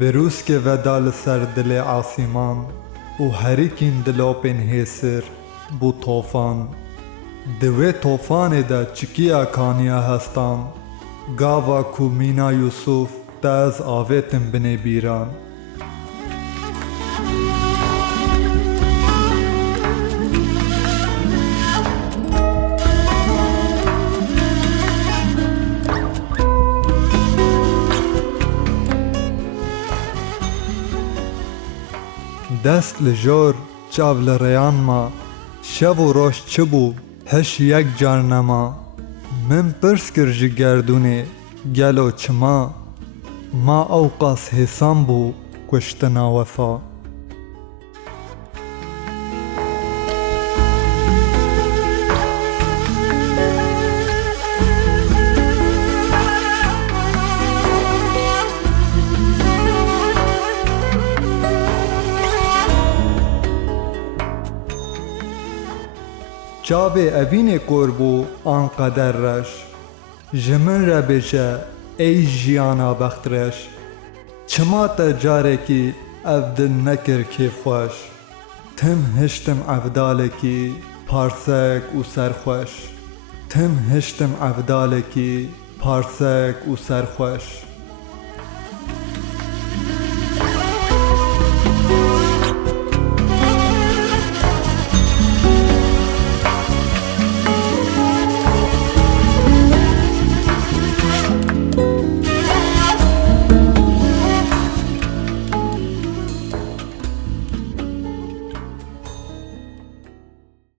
بروز که ودا لسر دل عاصمان و هریکین دلوپین هیسر بو طوفان دوی طوفان دا چکیا کانیا هستان گاوا کو مینا یوسف تا از آویتم بنی بیران دست لجور چاو لریان ما شب و روش چبو هش یک جار نما من پرس کر جی گردونه گلو چما ما اوقاس حسام بو کشتنا وفا چاوه اوین قربو آن قدر رش جمن را بجه ای جیانا بخترش چما تا جاره کی افدل نکر که خوش تم هشتم افداله کی پارسک و سرخوش تم هشتم افداله کی پارسک و سرخوش